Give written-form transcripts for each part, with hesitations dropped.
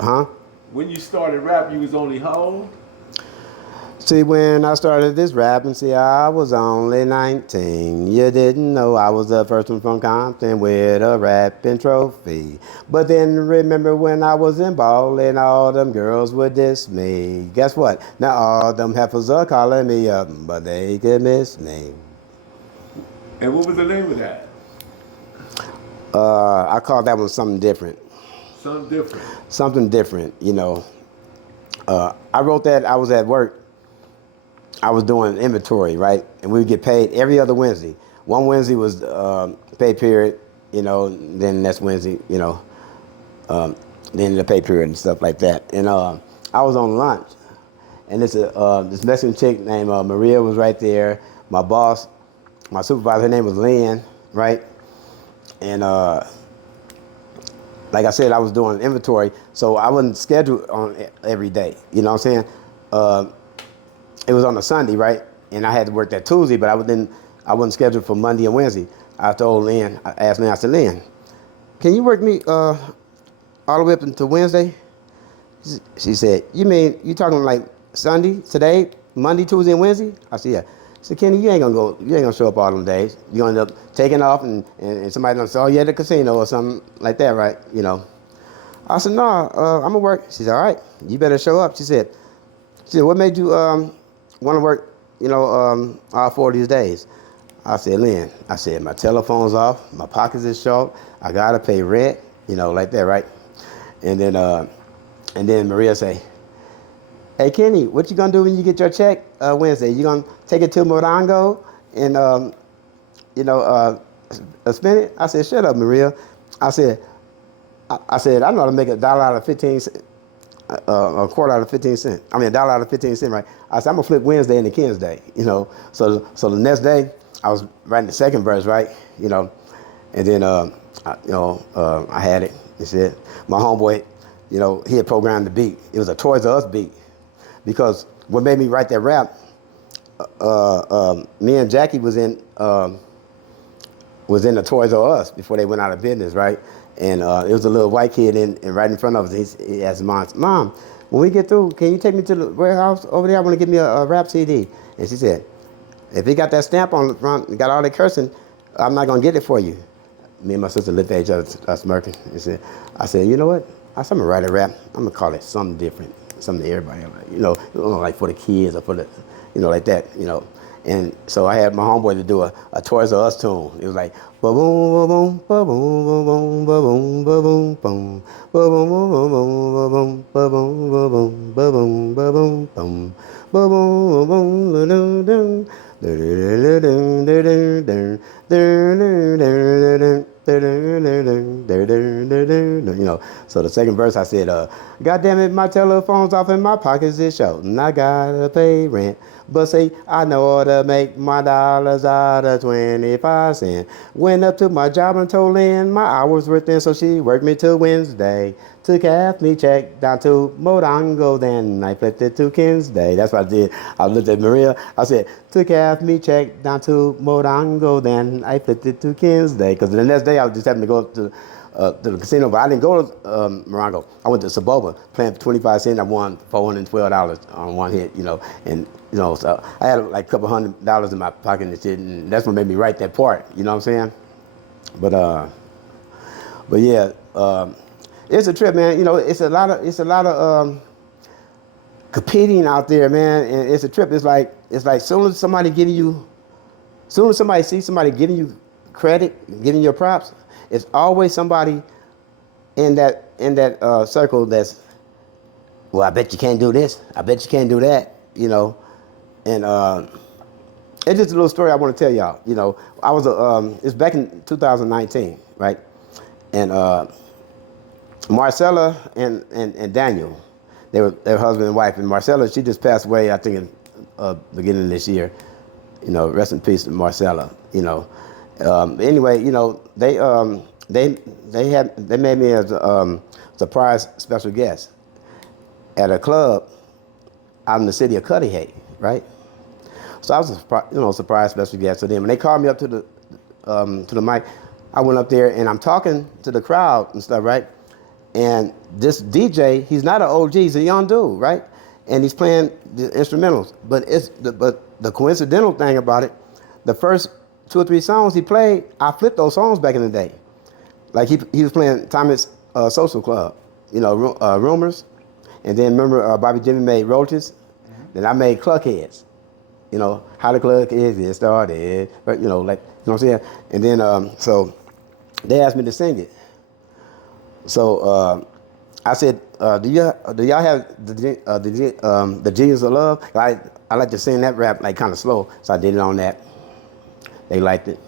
Huh? When you started rap, you was only how old? See, when I started this rapping, see, I was only 19. You didn't know I was the first one from Compton with a rapping trophy. But then remember when I was in ballin', all them girls would diss me. Guess what? Now all them heifers are calling me up, but they could miss me. And what was the name of that? I call that one something different. Something different. Something different, you know. I wrote that, I was at work. I was doing inventory, right? And we would get paid every other Wednesday. One Wednesday was pay period, you know, then next Wednesday, you know, then the pay period and stuff like that. And I was on lunch, and this Mexican chick named Maria was right there. My boss, my supervisor, her name was Lynn, right? And like I said, I was doing inventory, so I wasn't scheduled on every day. You know what I'm saying? It was on a Sunday, right? And I had to work that Tuesday, but I wasn't scheduled for Monday and Wednesday. I told Lynn, I asked Lynn, I said, Lynn, can you work me all the way up until Wednesday? She said, you mean you talking like Sunday, today, Monday, Tuesday, and Wednesday? I said, yeah. She said, Kenny, you ain't gonna show up all them days. You're gonna end up taking off and somebody gonna say, oh, you at the casino or something like that, right? You know. I said, no, I'm gonna work. She said, all right, you better show up. She said, what made you want to work, you know, all 4 of these days? I said, Lynn, I said, my telephone's off, my pockets is short, I gotta pay rent, you know, like that, right? And then Maria say, hey Kenny, what you gonna do when you get your check Wednesday? You gonna take it to Morongo and you know spend it? I said, shut up, Maria. I said, I know how to make $1 out of 15 cents, a quarter out of 15 cents. I mean, $1 out of 15 cents, right? I said, I'm gonna flip Wednesday into King's Day, you know. So the next day, I was writing the second verse, right? You know, and then I had it. He said, my homeboy, you know, he had programmed the beat. It was a Toys R Us beat, because what made me write that rap, me and Jackie was in the Toys R Us before they went out of business, right? And it was a little white kid in right in front of us. He asked Mom, when we get through, can you take me to the warehouse over there? I want to get me a rap CD. And she said, if he got that stamp on the front, got all that cursing, I'm not gonna get it for you. Me and my sister looked at each other, smirking. I said, you know what? I said, I'm gonna write a rap. I'm gonna call it something different, something to everybody, you know, like for the kids or for the, you know, like that, you know. And so I had my homeboy to do a Toys R Us tune. It was like ba boom ba boom ba boom ba boom ba boom ba boom ba boom ba boom ba boom ba boom ba boom ba boom ba boom you know, so the second verse I said, God damn it, my telephone's off in my pockets is short, and I gotta pay rent. But see, I know how to make my dollars out of 25 cents. Went up to my job and told Lynn my hours were thin, so she worked me till Wednesday. Took half me check down to Morongo, then I flipped it to Kinsday. That's what I did. I looked at Maria. I said, took half me check down to Morongo, then I flipped it to Kinsday. Because the next day I was just having to go to the casino, but I didn't go to Morongo. I went to Saboba, playing for 25 cents. I won $412 on one hit, you know. And, you know, so I had like a couple $100 in my pocket and shit, and that's what made me write that part, you know what I'm saying? But yeah, it's a trip, man. You know, it's a lot of competing out there, man, and it's a trip. It's like soon as somebody sees somebody giving you credit, giving you props, it's always somebody in that circle that's, well, I bet you can't do this. I bet you can't do that. You know, and it's just a little story I want to tell y'all. You know, I was it's back in 2019, right? And Marcella and Daniel, they were husband and wife. And Marcella, she just passed away, I think, in beginning of this year. You know, rest in peace, Marcella. You know, anyway, you know, they made me as a surprise special guest at a club out in the city of Cudahy, right? So I was a surprise special guest. So then when they called me up to the mic, I went up there and I'm talking to the crowd and stuff, right? And this DJ, he's not an OG, he's a young dude, right? And he's playing the instrumentals. But the coincidental thing about it, the first 2 or 3 songs he played, I flipped those songs back in the day. Like he was playing Thomas Social Club, Rumors. And then remember Bobby Jimmy made Roaches. Then I made Cluckheads. How the Cluckheads get started. But, like, you know what I'm saying? And then, so they asked me to sing it. So I said, do y'all have the Genius of Love? I like to sing that rap like kind of slow, so I did it on that. They liked it.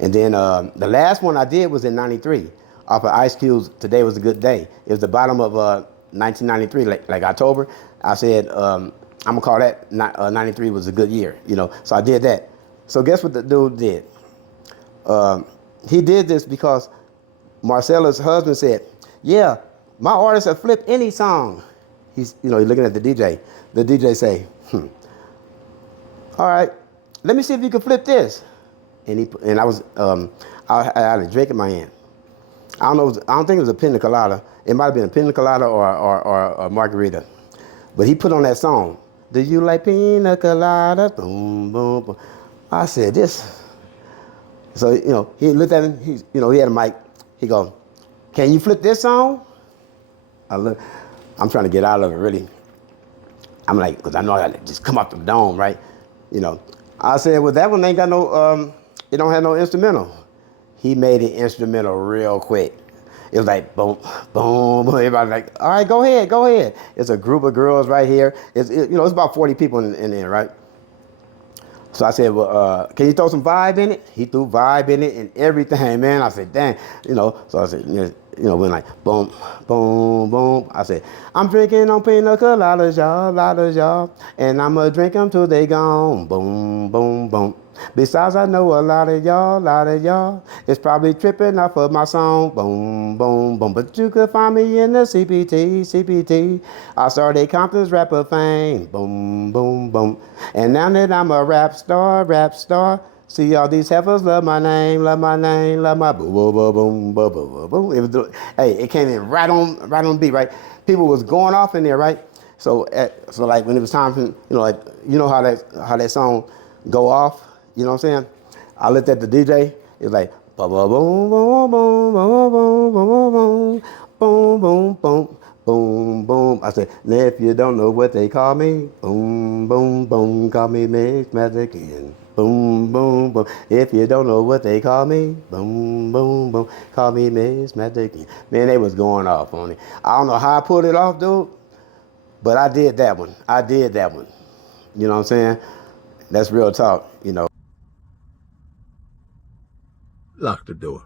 And then the last one I did was in '93, off of Ice Cube's "Today Was a Good Day." It was the bottom of 1993, like October. I said I'm gonna call that '93 was a good year, So I did that. So guess what the dude did? He did this because Marcella's husband said, "Yeah, my artists have flipped any song." He's looking at the DJ. The DJ say, "All right, let me see if you can flip this." And I had a drink in my hand. I don't think it was a pina colada. It might have been a pina colada or a margarita. But he put on that song. Do you like pina colada? Boom, boom, boom. I said this. So he looked at him. He had a mic. He go, "Can you flip this song?" I'm trying to get out of it really. I'm like, because I know I gotta just come off the dome, right? I said, well, that one ain't got no. It don't have no instrumental. He made it instrumental real quick. It was like boom, boom, boom. Everybody like, all right, go ahead. It's a group of girls right here. It's about 40 people in there, right? So I said, well, can you throw some vibe in it? He threw vibe in it and everything, man. I said, dang, So I said, went like boom, boom, boom. I said, I'm drinking on pina coladas, y'all, and I'ma drink them till they gone. Boom, boom, boom. Besides, I know a lot of y'all is probably tripping off of my song. Boom, boom, boom. But you could find me in the CPT. I started Compton's rapper fame. Boom, boom, boom. And now that I'm a rap star. See all these heifers love my name, love my boom, boom, boom, boom, boom, boom. It came in right on beat, right? People was going off in there, right? So like when it was time for, how that song go off. You know what I'm saying? I looked at the DJ. It was like boom, boom, boom, boom, boom, boom, boom, boom, boom, boom, boom. I said, now if you don't know what they call me, boom, boom, boom, call me Mix Magic and boom, boom, boom. If you don't know what they call me, boom, boom, boom, call me Mix Magic. Man, they was going off on it. I don't know how I pulled it off, dude, but I did that one. You know what I'm saying? That's real talk, Lock the door.